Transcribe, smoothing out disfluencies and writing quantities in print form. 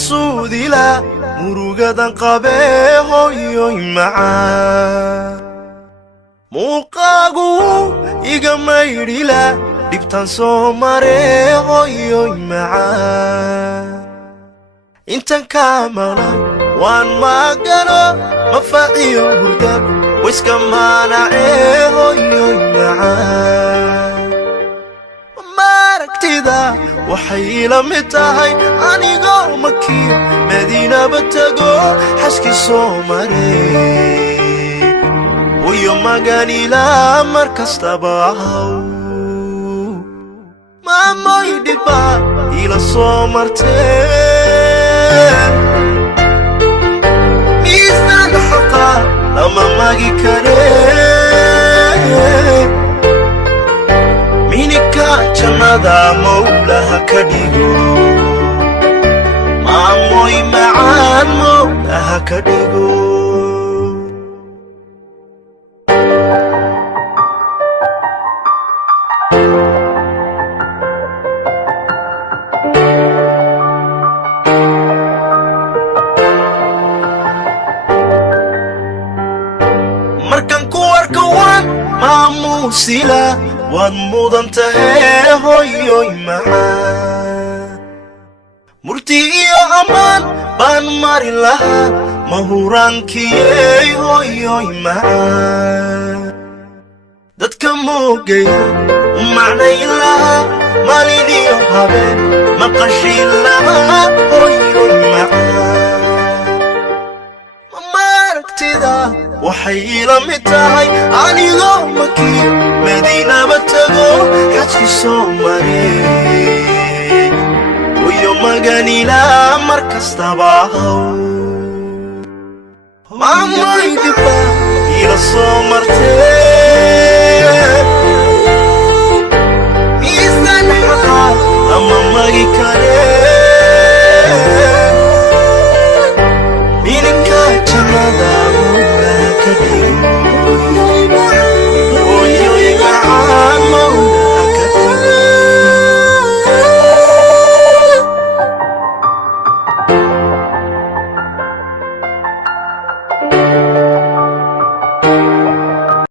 maqsuudi la murugadan qabee hooyoy macaan muuqaagu iga maydhila dhibtan soo maree hooyoy macaan intan kaa maqnaa waan maagano mafaaciyo hurdab wiska maanacee hooyoy macaan maaragtida waxay ila mid tahay anigoo makiyo madiinaba tago xaskii soo maree hooyo magan ilaa mar kastaba ahaw maamoy dhibba ila soo martee miisaan xaqa lama magi karee minika jannada mawlaha ka dhigo maamoy macaan mawlaha ka dhigo markan ku arko waan maamuusila waad mudan tahay hooyoy macaan murti iyo ammaan baan mari lahaa mahuraankiyey hooyoy macaan dadka moogaya u macnayn lahaa maalin iyo habeen maqashin lahaa hooyoy macaan maaragtida waxay ila mid tahay anigoo makiyo madiinaba tago xajkii soo maree hooyo magan ilaa mar kastaba ahaw maamoy dhibba ila soo martee